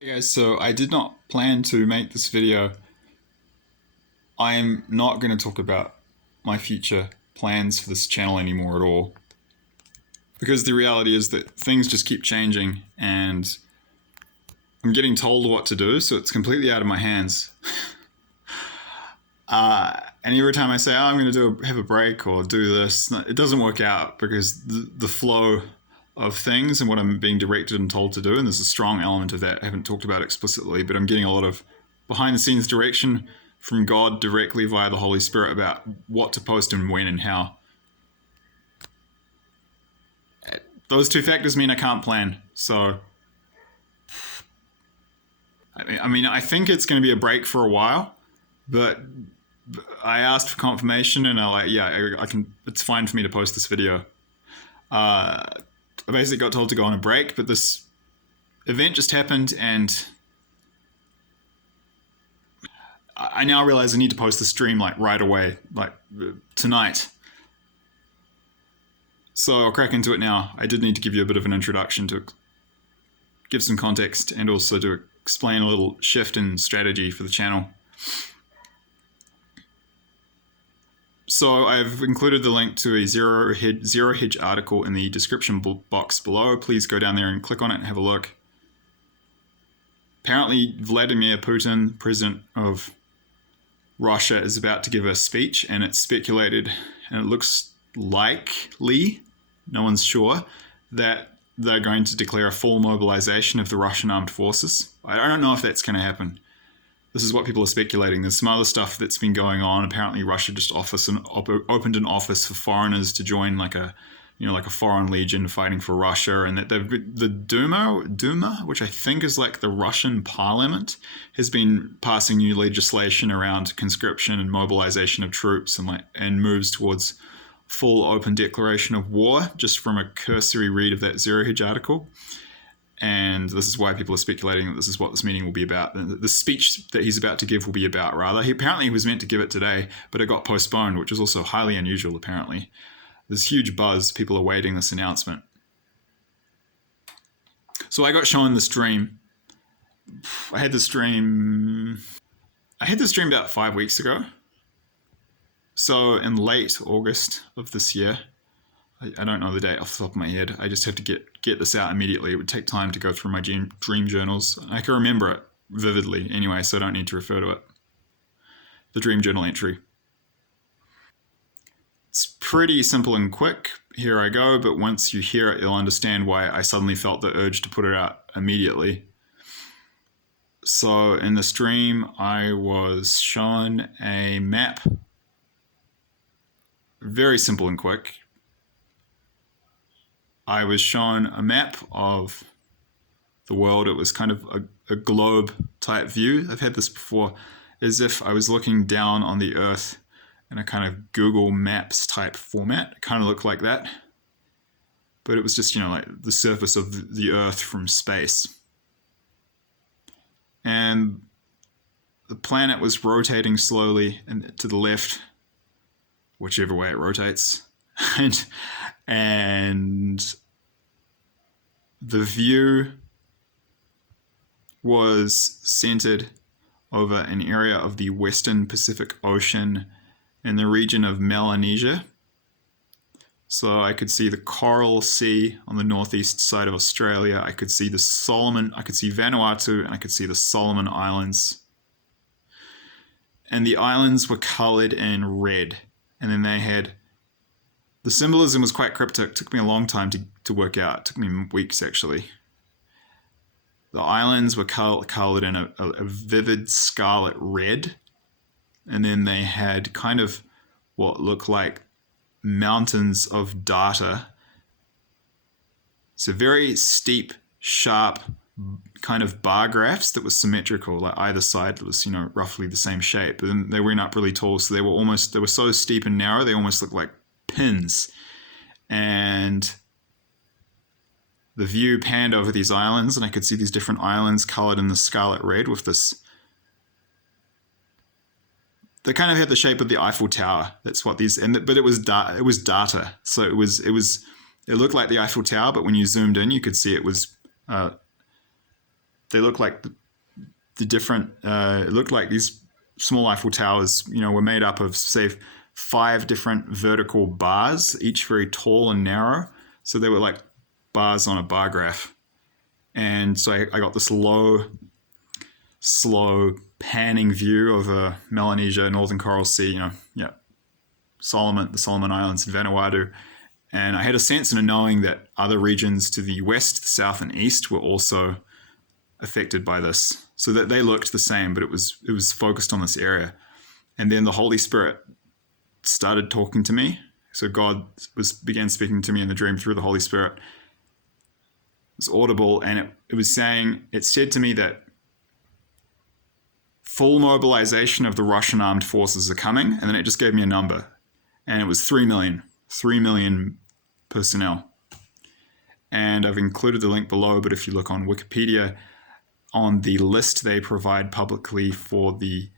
Hey guys, so I did not plan to make this video. I'm not going to talk about my future plans for this channel anymore at all. Because the reality is that things just keep changing and I'm getting told what to do, so it's completely out of my hands. And every time I say, oh, I'm going to have a break or do this, it doesn't work out because the flow of things and what I'm being directed and told to do, and there's a strong element of that I haven't talked about explicitly, but I'm getting a lot of behind the scenes direction from God directly via the Holy Spirit about what to post and when and how. Those two factors mean I can't plan. So, I think it's going to be a break for a while, but I asked for confirmation and I like, yeah, I can. It's fine for me to post this video. I basically got told to go on a break, but this event just happened and I now realize I need to post the stream like right away, like tonight. So I'll crack into it now. I did need to give you a bit of an introduction to give some context and also to explain a little shift in strategy for the channel. So I've included the link to a zero hedge article in the description box below. Please go down there and click on it and have a look. Apparently Vladimir Putin, president of Russia, is about to give a speech, and it's speculated, and it looks likely, no one's sure, that they're going to declare a full mobilization of the Russian armed forces. I don't know if that's going to happen. This is what people are speculating. There's some other stuff that's been going on. Apparently Russia just opened an office for foreigners to join like a foreign legion fighting for Russia, and that the Duma, which I think is like the Russian parliament, has been passing new legislation around conscription and mobilization of troops and moves towards full open declaration of war, just from a cursory read of that Zero Hedge article. And this is why people are speculating that this is what this meeting will be about. The speech that he's about to give will be about, rather. He was meant to give it today, but it got postponed, which is also highly unusual, apparently. There's huge buzz. People are awaiting this announcement. So I got shown this dream. I had this dream about 5 weeks ago. So in late August of this year, I don't know the date off the top of my head. I just have to get this out immediately. It would take time to go through my dream journals. I can remember it vividly anyway, so I don't need to refer to it. The dream journal entry. It's pretty simple and quick. Here I go, but once you hear it, you'll understand why I suddenly felt the urge to put it out immediately. So in this dream, I was shown a map. Very simple and quick. I was shown a map of the world. It was kind of a globe type view. I've had this before, as if I was looking down on the earth in a kind of Google Maps type format. It kind of looked like that. But it was just, like the surface of the earth from space. And the planet was rotating slowly and to the left, whichever way it rotates. and the view was centered over an area of the Western Pacific Ocean in the region of Melanesia. So I could see the Coral Sea on the northeast side of Australia. I could see Vanuatu, and I could see the Solomon Islands. And the islands were colored in red. And then the symbolism was quite cryptic. It took me a long time to work out. It took me weeks, actually. The islands were colored in a vivid scarlet red. And then they had kind of what looked like mountains of data. So very steep, sharp kind of bar graphs that was symmetrical, like either side was, roughly the same shape. But then they went up really tall, so they were so steep and narrow, they almost looked like pins. And the view panned over these islands, and I could see these different islands colored in the scarlet red with this. They kind of had the shape of the Eiffel Tower. That's what these, but it was data. So it looked like the Eiffel Tower, but when you zoomed in, you could see it was they look like the different. It looked like these small Eiffel Towers, were made up of, say, 5 different vertical bars, each very tall and narrow. So they were like bars on a bar graph. And so I got this slow panning view of Melanesia, Northern Coral Sea, the Solomon Islands and Vanuatu. And I had a sense and a knowing that other regions to the west, the south, and east were also affected by this. So that they looked the same, but it was focused on this area. And then the Holy Spirit started talking to me. So God began speaking to me in the dream through the Holy Spirit. It was audible, and it said to me that full mobilization of the Russian armed forces are coming, and then it just gave me a number, and it was 3 million personnel. And I've included the link below, but if you look on Wikipedia, on the list they provide publicly for the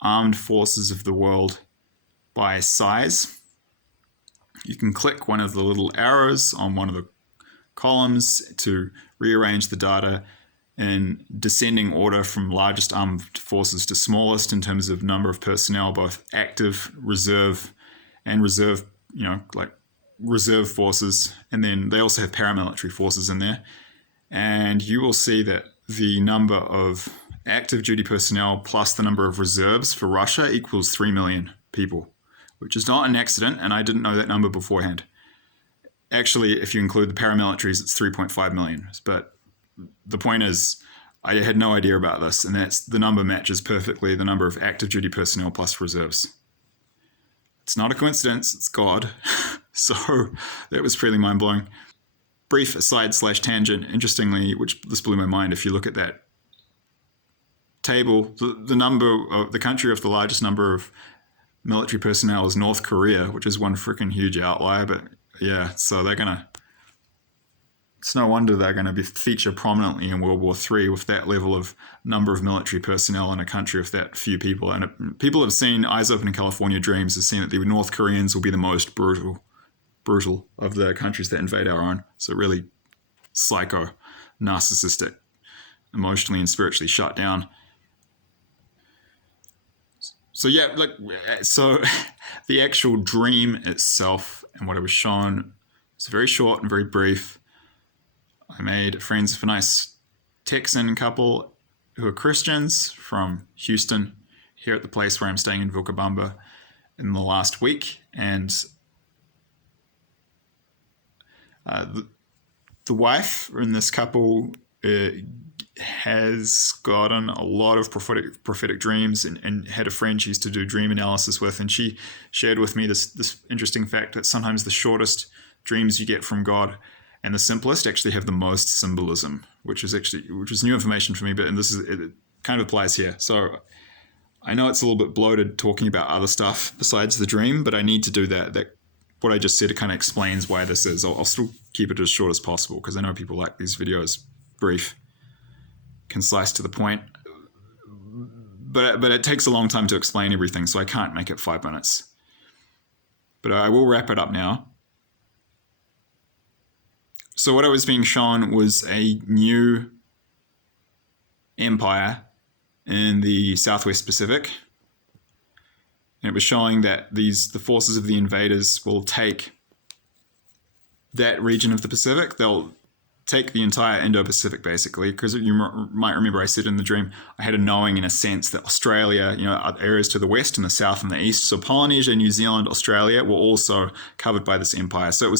armed forces of the world by size, you can click one of the little arrows on one of the columns to rearrange the data in descending order from largest armed forces to smallest in terms of number of personnel, both active, reserve, and reserve, like reserve forces. And then they also have paramilitary forces in there. And you will see that the number of active duty personnel plus the number of reserves for Russia equals 3 million people, which is not an accident, and I didn't know that number beforehand. Actually, if you include the paramilitaries, it's 3.5 million. But the point is, I had no idea about this, and the number matches perfectly the number of active duty personnel plus reserves. It's not a coincidence, it's God. So that was pretty mind-blowing. Brief aside/tangent, interestingly, which this blew my mind, if you look at that table, the country with the largest number of military personnel is North Korea, which is one freaking huge outlier. But yeah, so it's no wonder they're going to feature prominently in World War III with that level of number of military personnel in a country with that few people. And people have seen Eyes Open in California Dreams, have seen that the North Koreans will be the most brutal of the countries that invade our own. So really psycho, narcissistic, emotionally and spiritually shut down. So yeah, so the actual dream itself and what I was shown was very short and very brief. I made friends with a nice Texan couple who are Christians from Houston here at the place where I'm staying in Vilcabamba in the last week. And the wife in this couple has gotten a lot of prophetic dreams and had a friend she used to do dream analysis with, and she shared with me this interesting fact that sometimes the shortest dreams you get from God and the simplest actually have the most symbolism, which is new information for me, but it kind of applies here. So I know it's a little bit bloated talking about other stuff besides the dream, but I need to do that. What I just said, it kind of explains why this is. I'll still keep it as short as possible because I know people like these videos brief, concise, to the point. But it takes a long time to explain everything, so I can't make it 5 minutes. But I will wrap it up now. So what I was being shown was a new empire in the Southwest Pacific. And it was showing that the forces of the invaders will take that region of the Pacific. They'll take the entire Indo-Pacific, basically, because you might remember I said in the dream, I had a knowing in a sense that Australia, areas to the west and the south and the east, so Polynesia, New Zealand, Australia were also covered by this empire. So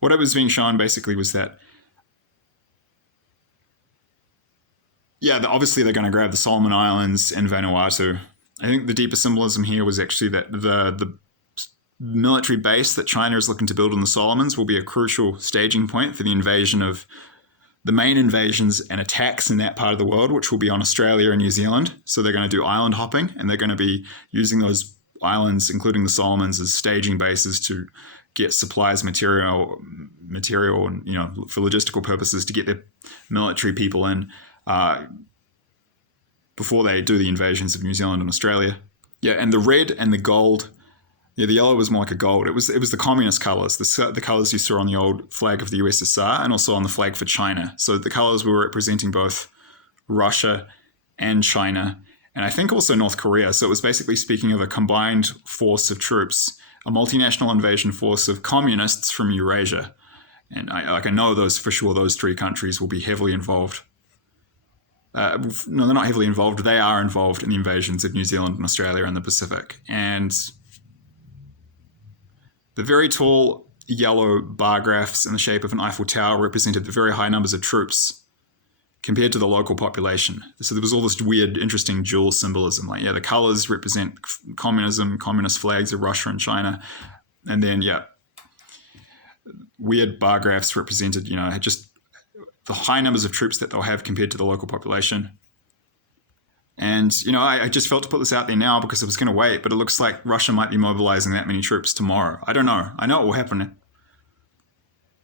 what I was being shown basically was that, obviously they're going to grab the Solomon Islands and Vanuatu. I think the deeper symbolism here was actually that the military base that China is looking to build in the Solomons will be a crucial staging point for the invasion of the main invasions and attacks in that part of the world, which will be on Australia and New Zealand. So they're going to do island hopping, and they're going to be using those islands, including the Solomons, as staging bases to get supplies, material, and for logistical purposes to get their military people in before they do the invasions of New Zealand and Australia. Yeah, and the red and the gold. Yeah, the yellow was more like a gold. It was the communist colors, the colors you saw on the old flag of the USSR and also on the flag for China. So the colors were representing both Russia, and China, and I think also North Korea. So it was basically speaking of a combined force of troops, a multinational invasion force of communists from Eurasia. And I know those for sure. Those three countries will be heavily involved. No, they're not heavily involved. They are involved in the invasions of New Zealand and Australia and the Pacific. And the very tall yellow bar graphs in the shape of an Eiffel Tower represented the very high numbers of troops compared to the local population. So there was all this weird, interesting dual symbolism. Like, yeah, the colors represent communism, communist flags of Russia and China. And then, yeah, weird bar graphs represented, just the high numbers of troops that they'll have compared to the local population. And, I just felt to put this out there now because I was going to wait, but it looks like Russia might be mobilizing that many troops tomorrow. I don't know. I know it will happen.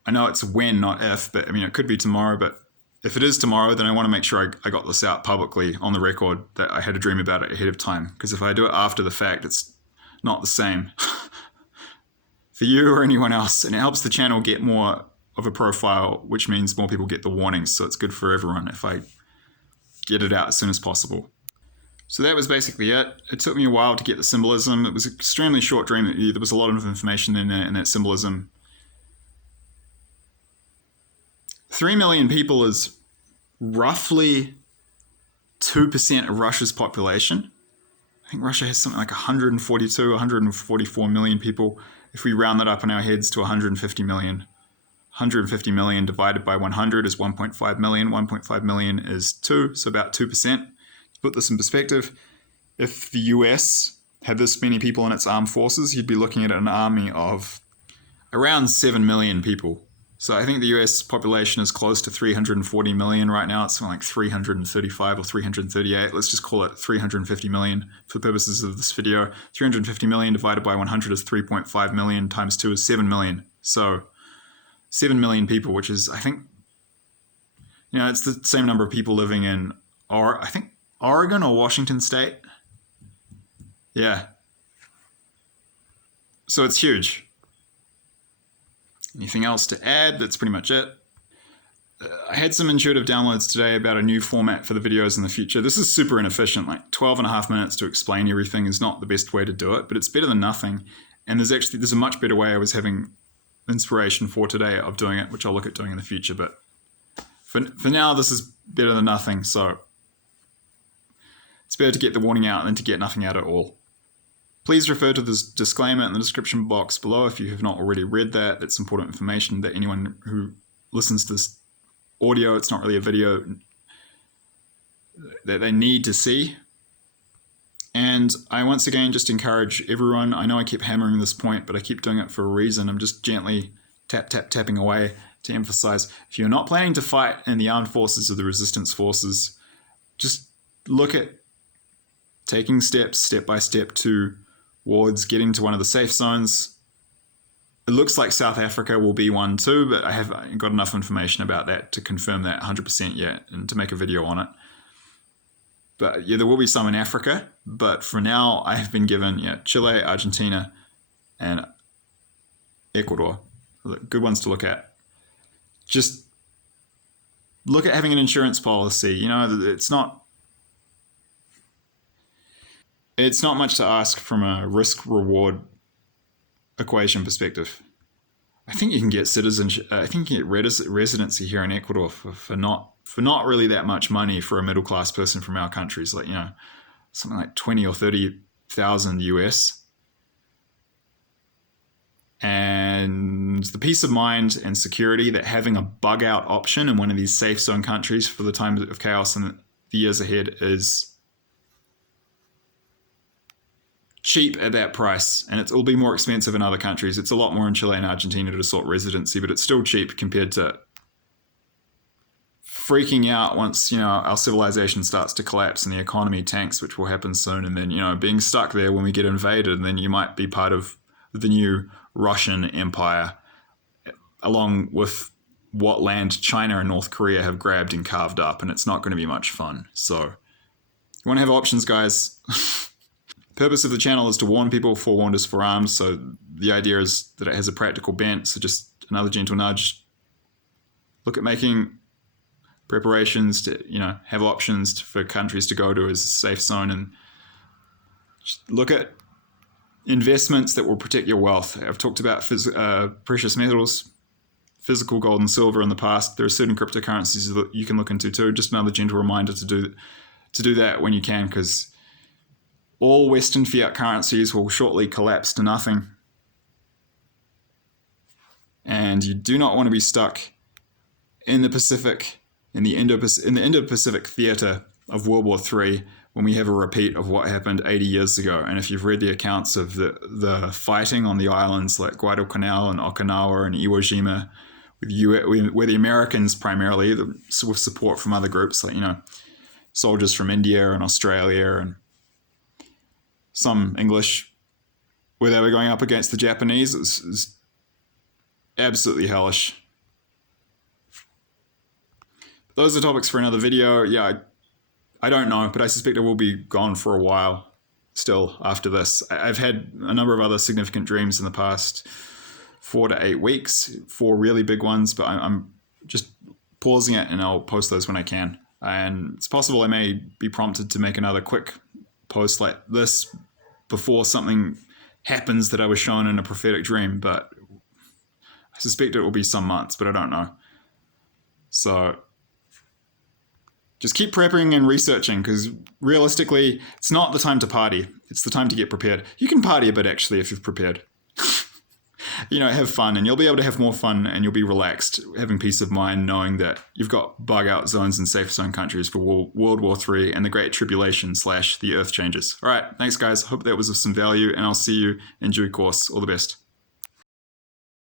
I know it's when, not if, but it could be tomorrow. But if it is tomorrow, then I want to make sure I got this out publicly on the record that I had a dream about it ahead of time. Because if I do it after the fact, it's not the same for you or anyone else. And it helps the channel get more of a profile, which means more people get the warnings. So it's good for everyone if I get it out as soon as possible. So that was basically it. It took me a while to get the symbolism. It was an extremely short dream. There was a lot of information in there, in that symbolism. 3 million people is roughly 2% of Russia's population. I think Russia has something like 142, 144 million people. If we round that up in our heads to 150 million, 150 million divided by 100 is 1.5 million. 1.5 million is 2, so about 2%. To put this in perspective, if the US had this many people in its armed forces, you'd be looking at an army of around 7 million people. So I think the US population is close to 340 million right now. It's something like 335 or 338. Let's just call it 350 million for the purposes of this video. 350 million divided by 100 is 3.5 million, times 2 is 7 million. So 7 million people, which is, I think, it's the same number of people living in, I think, Oregon or Washington State. Yeah. So it's huge. Anything else to add? That's pretty much it. I had some intuitive downloads today about a new format for the videos in the future. This is super inefficient. Like 12 and a half minutes to explain everything is not the best way to do it, but it's better than nothing. And there's a much better way I was having inspiration for today of doing it, which I'll look at doing in the future. But for now, this is better than nothing. So it's better to get the warning out than to get nothing out at all. Please refer to this disclaimer in the description box below if you have not already read that. That's important information that anyone who listens to this audio, it's not really a video, that they need to see. And I once again just encourage everyone, I know I keep hammering this point, but I keep doing it for a reason. I'm just gently tapping away to emphasize, if you're not planning to fight in the armed forces or the resistance forces, just look at taking steps, step by step, towards getting to one of the safe zones. It looks like South Africa will be one too, but I haven't got enough information about that to confirm that 100% yet and to make a video on it. But yeah, there will be some in Africa, but for now I have been given Chile, Argentina, and Ecuador. Good ones to look at. Just look at having an insurance policy. It's not much to ask from a risk-reward equation perspective. I think you can get citizenship. I think you can get residency here in Ecuador for not really that much money for a middle-class person from our countries, like something like 20 or 30,000 US. And the peace of mind and security that having a bug-out option in one of these safe zone countries for the time of chaos and the years ahead is cheap at that price, and it'll be more expensive in other countries. It's a lot more in Chile and Argentina to sort residency, but it's still cheap compared to freaking out once our civilization starts to collapse and the economy tanks, which will happen soon, and then being stuck there when we get invaded, and then you might be part of the new Russian Empire, along with what land China and North Korea have grabbed and carved up, and it's not going to be much fun. So you want to have options, guys. Purpose of the channel is to warn people, forewarned is forearmed, so the idea is that it has a practical bent, so just another gentle nudge. Look at making preparations to, have options for countries to go to as a safe zone, and just look at investments that will protect your wealth. I've talked about precious metals, physical gold and silver in the past. There are certain cryptocurrencies that you can look into too. Just another gentle reminder to do that when you can, because all Western fiat currencies will shortly collapse to nothing. And you do not want to be stuck in the Pacific, in the Indo-Pacific theater of World War III, when we have a repeat of what happened 80 years ago. And if you've read the accounts of the fighting on the islands like Guadalcanal and Okinawa and Iwo Jima, where the Americans primarily, with support from other groups like, soldiers from India and Australia and some English, where they were going up against the Japanese, it was absolutely hellish. Those are topics for another video. Yeah, I don't know, but I suspect it will be gone for a while still after this. I've had a number of other significant dreams in the past 4 to 8 weeks, 4 really big ones, but I'm just pausing it and I'll post those when I can. And it's possible I may be prompted to make another quick post like this before something happens that I was shown in a prophetic dream, but I suspect it will be some months, but I don't know. So just keep prepping and researching, because realistically, it's not the time to party. It's the time to get prepared. You can party a bit, actually, if you've prepared. Have fun, and you'll be able to have more fun, and you'll be relaxed, having peace of mind, knowing that you've got bug-out zones and safe zone countries for World War III and the Great Tribulation / the Earth changes. All right, thanks, guys. Hope that was of some value, and I'll see you in due course. All the best.